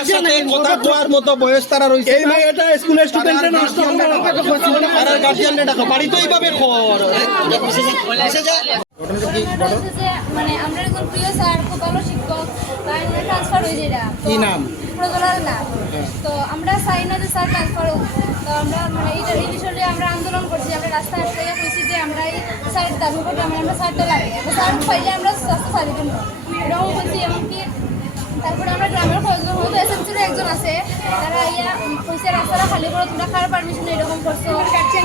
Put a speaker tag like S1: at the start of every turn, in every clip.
S1: তার সাথে কথা কোয়ার মতো বয়স তারা রয়েছে
S2: এই মেয়েটা স্কুলের স্টুডেন্ট নষ্ট
S1: তারা গার্জিয়ানরে ডাকো। বাড়িতে এইভাবে খবর
S3: ঘটনাটা হচ্ছে যে মানে আমরা প্রিয় স্যার খুব ভালো শিক্ষক ট্রান্সফার হয়েছে এটা তো
S1: কি নাম?
S3: নাম তো আমরা চাই না যে স্যার ট্রান্সফার হোক। তো আমরা মানে এটা এই বিষয়ে আমরা আন্দোলন করছি। আমরা রাস্তায় আটকে কইছি যে আমরা এই স্যারের দাবি করব আমরা আমরা স্যারটা লাগে। স্যার পাইলে আমরা রাস্তা সারি দেবো এরকম বলছি এমনকি তারপরে আমরা গ্রামের কয়েকজন হয়তো এসএমসির একজন আছে। তারা ইয়া কইছে, রাস্তাটা খালি করে, তোমরা খাওয়ার পারমিশন এরকম করছ? গার্জিয়ান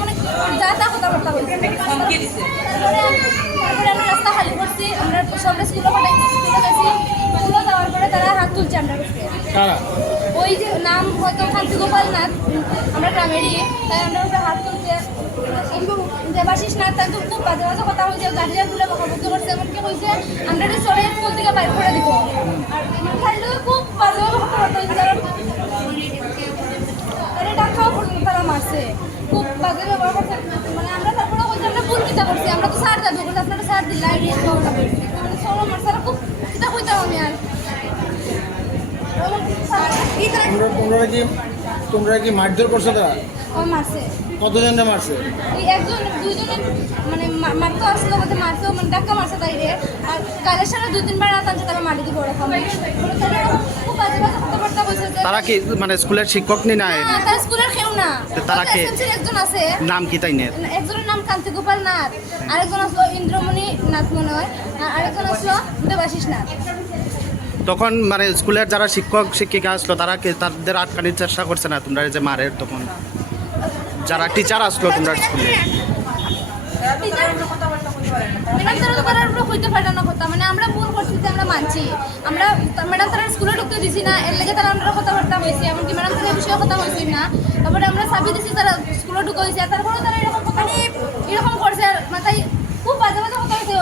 S3: মানে যা তা কথাবার্তা বলছে। তারপরে তারপরে আমরা রাস্তা খালি করছি, আমরা সব স্কুলে পাঠাইছি স্কুলে গেছি স্কুলে যাওয়ার পরে তারা হাত তুলছে আমরা। ওই যে নাম হয়তো কান্তি গোপাল নাথ আমরা গ্রামেরই, তাই আমরা উপরে হাত তুলছে দেবাশিস নাথ তাই তো খুব বাজে বাজে কথা হয়েছে গার্জিয়ান তুলে বকাবকি করছে, এমনকি কইছে, আমরা এটা সরে স্কুল থেকে বাইর করে দিব। আর খাইলেও খুব বাজে বাজে কথাবার্তা হয়েছে। পর্যন্ত তারা মারছে। খুব বাজে ব্যবহার করছে। মানে আমরা তারপরে বলছি, আমরা ভুল কিতা করছি, আমরা তো সার দাবি করছি, আপনারা সার করছি মানে সরো মারছে আর খুব কিতা কইতাম আমি আর।
S1: তোমরা কি তোমরা কি মারধর করছ তারা? কতজনটা মারছে।
S3: এই একজন দুইজনের মানে মা- মারতে আসলো বলতে মারতেও মানে ডাক্কা মারছে তাইরে আর কালের সাথে দুই তিনবার রাত আনছে তারা মাটি দিয়ে ওরকম মানে তারা খুব বাজে বাজে কথাবার্তা বলছে
S4: তারা কি মানে স্কুলের শিক্ষক নি না?
S3: না, তারা স্কুলের কেউ না।
S4: তারা কে?
S3: একজন আছে।
S4: নাম কি তাই নে
S3: একজনের নাম কান্তি গোপাল নাথ আরেকজন আসলো ইন্দ্রমণি নাথ মনে হয় আর আরেকজন আসলো দেবাশিস নাথ।
S4: তখন মানে স্কুলের যারা শিক্ষক, শিক্ষিকা আসলো, তারা তাদের আটকানির চেষ্টা করছে না তোমরা যে মারের তখন? যারা টিচার আসলো তোমরা স্কুলে?
S3: মানে আমরা করছি আমরা মানছি আমরা ম্যাডাম তারা না এর তারা কথাবার্তা ম্যাডাম কথা না তারপরে আমরা দিছি তারা তারা এরকম মানে মাথায় খুব বাজে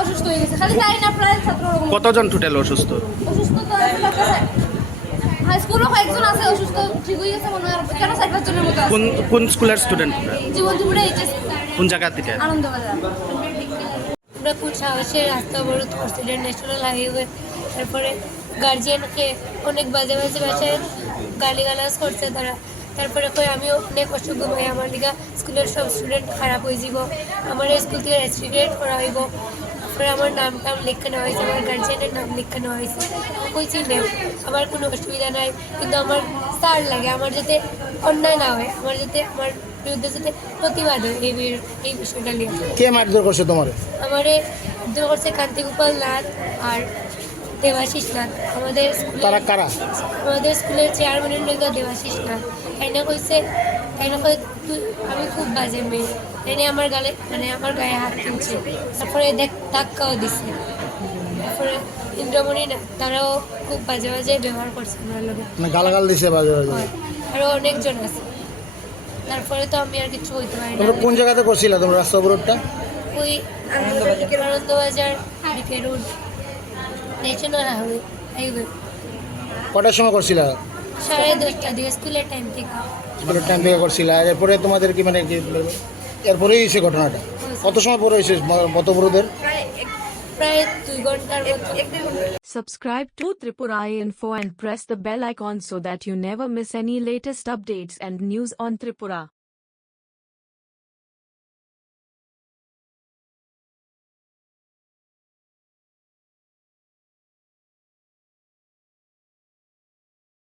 S3: অসুস্থ হয়ে গেছে। যাই না
S4: কতজন টোটাল অসুস্থ?
S3: অসুস্থ তো হাই স্কুলও কয়েকজন আছে অসুস্থ ঠিক হয়ে গেছে মনে হয় কেন চার পাঁচজনের মতো আছে?
S4: কোন কোন স্কুলের স্টুডেন্ট
S3: জীবন জীবনে এইচএস
S4: কোন জায়গা থেকে?
S3: আনন্দবাজার।
S5: আমরা খুব সাহসে রাস্তা অবরোধ করছিলেন ন্যাশনাল হাইওয়ে তারপরে গার্জিয়ানকে অনেক বাজে বাজে ভাষায় গালিগালাজ করছে তারা। তারপরে কই আমি অনেক অসুখ ঘুমাই আমার লিগা স্কুলের সব স্টুডেন্ট খারাপ হয়ে যাব আমার স্কুল থেকে রেস্ট্রিক্টেড করা হইব। তারপরে আমার নাম টাম লিখে নেওয়া হয়েছে আমার গার্জিয়ানের নাম লিখে নেওয়া হয়েছে কইছি নেই আমার কোনো অসুবিধা নাই কিন্তু আমার স্যার লাগে আমার যাতে অন্যায় না হয় আমার যাতে আমার বিরুদ্ধে যাতে প্রতিবাদ হয় এই এই বিষয়টা নিয়ে।
S1: কে মারধর করছে তোমার?
S5: আমারে উদ্যোগ করছে কান্তিগোপাল নাথ আর দেবাশিস নাথ। আমাদের
S1: তারা কারা?
S5: আমাদের স্কুলের চেয়ারম্যানের লোক দেবাশিস নাথ। এনে কইছে এনে কই আমি খুব বাজে মেয়ে। এনে আমার গালে মানে আমার গায়ে হাত তুলছে। তারপরে দেখ ধাক্কাও দিছে। তারপরে ইন্দ্রমণি তারাও খুব বাজে বাজে ব্যবহার করছে আমার লোকে
S1: মানে গালাগাল দিছে বাজে বাজে।
S5: আরও অনেকজন আছে। তারপরে তো আমি আর কিছু বলতে পারি না।
S1: কোন জায়গাতে করছিলে তোমরা রাস্তা অবরোধটা?
S5: ওই আনন্দবাজার। দিকে রোড। ন্যাশনাল হাইওয়ে
S1: কটার সময় করছিলা?
S5: সাড়ে দশটা দিকে স্কুলের টাইম থেকে
S1: মানে টাইম থেকে করছিলা এরপরে তোমাদের কি মানে কি এরপরেই হয়েছে ঘটনাটা কত সময় পরে হয়েছে মত অবরোধের
S5: প্রায় দুই ঘন্টার মতো
S6: Subscribe to Tripura Info and press the bell icon so that you never miss any latest updates and news on Tripura.